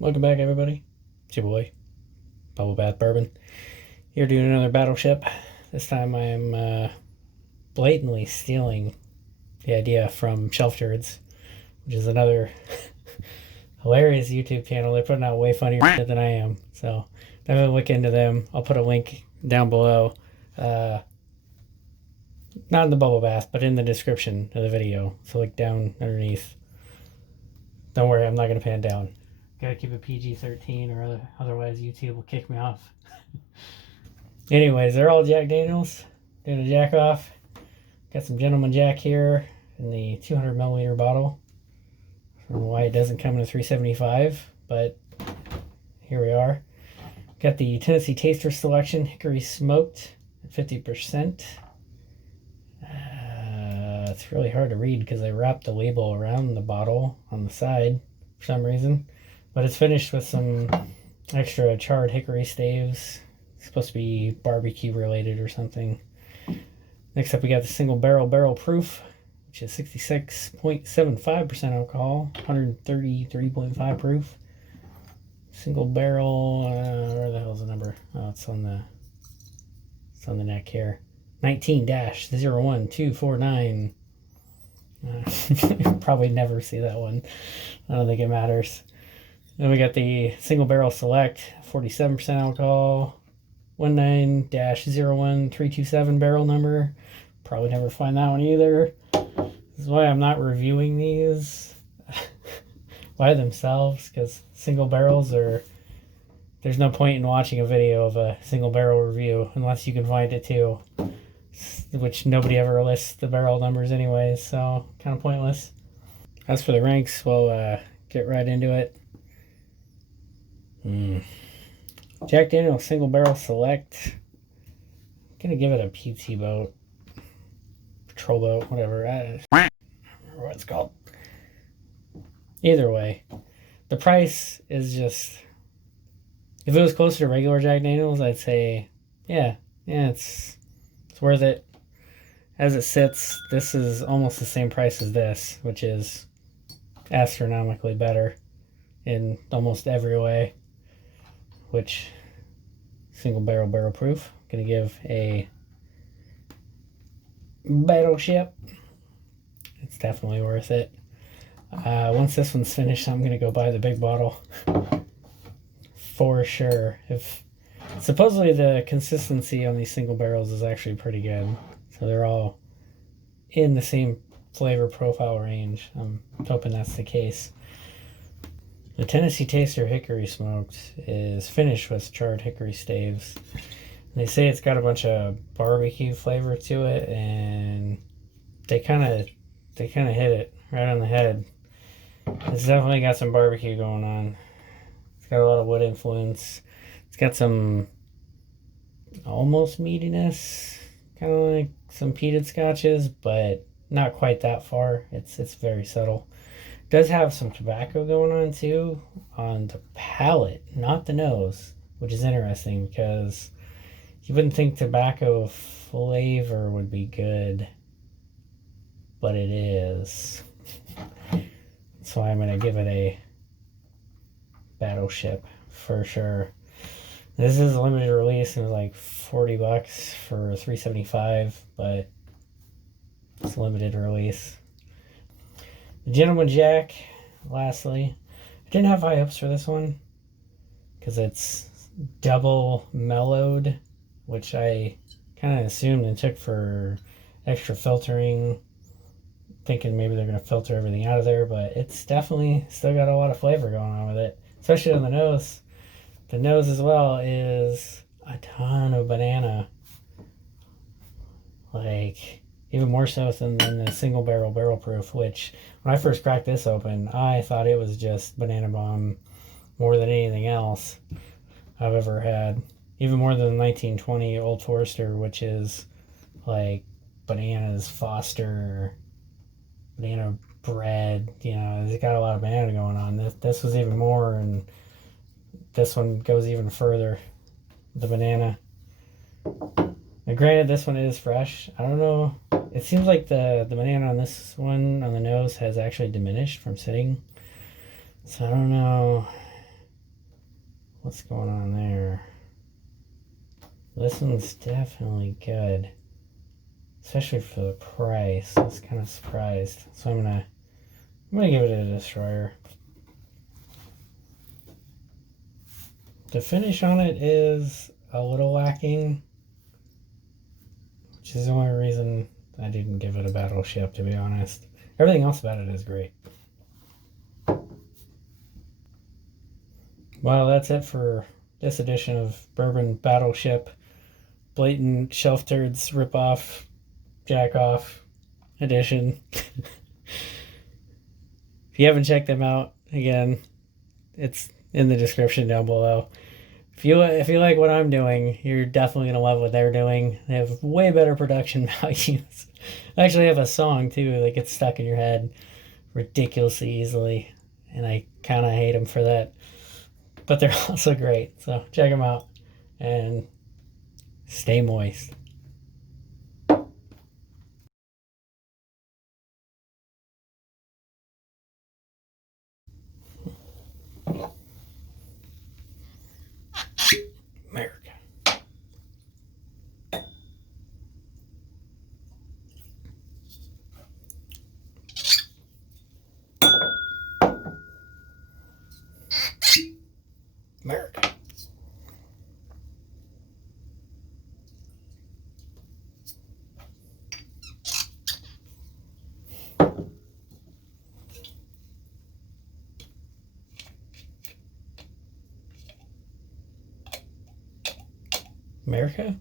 Welcome back, everybody. It's your boy, Bubblebath Bourbon. Here doing another Battleship. This time I am blatantly stealing the idea from Shelf Turds, which is another hilarious YouTube channel. They're putting out way funnier shit than I am. So definitely look into them. I'll put a link down below. Not in the bubble bath, but in the description of the video. So look down underneath. Don't worry, I'm not going to pan down. Gotta keep it PG-13 or otherwise YouTube will kick me off. Anyways, they're all Jack Daniels. Doing a jack off. Got some Gentleman Jack here in the 200 milliliter bottle. I don't know why it doesn't come in a 375, but here we are. Got the Tennessee Taster Selection Hickory Smoked at 50%. It's really hard to read because I wrapped the label around the bottle on the side for some reason. But it's finished with some extra charred hickory staves. It's supposed to be barbecue related or something. Next up we got the single barrel proof, which is 66.75% alcohol, 133.5 proof. Single barrel, where the hell's the number? Oh, it's on the neck here. 19-01249. Probably never see that one. I don't think it matters. Then we got the single barrel select, 47% alcohol, 19-01327 barrel number. Probably never find that one either. This is why I'm not reviewing these by themselves, because single barrels are, there's no point in watching a video of a single barrel review unless you can find it too, which nobody ever lists the barrel numbers anyways, so kind of pointless. As for the ranks, we'll get right into it. Jack Daniel's Single Barrel Select. I'm gonna give it a PT boat, patrol boat, whatever. I don't remember what it's called. Either way, the price is just, if it was closer to regular Jack Daniel's, I'd say, yeah, it's worth it. As it sits, this is almost the same price as this, which is astronomically better in almost every way. Which, single barrel proof. Gonna give a Battleship. It's definitely worth it. Once this one's finished, I'm gonna go buy the big bottle for sure. If supposedly the consistency on these single barrels is actually pretty good, so they're all in the same flavor profile range. I'm hoping that's the case. The Tennessee Taster Hickory Smoked is finished with charred hickory staves. They say it's got a bunch of barbecue flavor to it, and they kind of hit it right on the head. It's definitely got some barbecue going on. It's got a lot of wood influence. It's got some almost meatiness, kind of like some peated scotches, but not quite that far. It's very subtle. Does have some tobacco going on too on the palate, not the nose, which is interesting because you wouldn't think tobacco flavor would be good, but it is. That's why I'm going to give it a Battleship for sure. This is a limited release and it's like $40 for $3.75, but it's a limited release. The Gentleman Jack, lastly. I didn't have high hopes for this one because it's double mellowed, which I kind of assumed and took for extra filtering, thinking maybe they're going to filter everything out of there, but it's definitely still got a lot of flavor going on with it, especially on the nose. The nose as well is a ton of banana, like even more so than the single barrel proof, which when I first cracked this open, I thought it was just banana bomb more than anything else I've ever had. Even more than the 1920 Old Forester, which is like bananas, Foster, banana bread, you know, it's got a lot of banana going on. This was even more, and this one goes even further, the banana. Now, granted, this one is fresh. I don't know. It seems like the banana on this one on the nose has actually diminished from sitting. So I don't know what's going on there. This one's definitely good, especially for the price. I was kind of surprised, so I'm gonna give it a destroyer. The finish on it is a little lacking, which is the only reason I didn't give it a Battleship, to be honest. Everything else about it is great. Well, that's it for this edition of Bourbon Battleship. Blatant shelf turds, rip-off, jack-off edition. If you haven't checked them out, again, it's in the description down below. If you like what I'm doing, you're definitely gonna love what they're doing. They have way better production values. I actually have a song too that gets stuck in your head ridiculously easily, and I kind of hate them for that. But they're also great, so check them out and stay moist. America. America. America?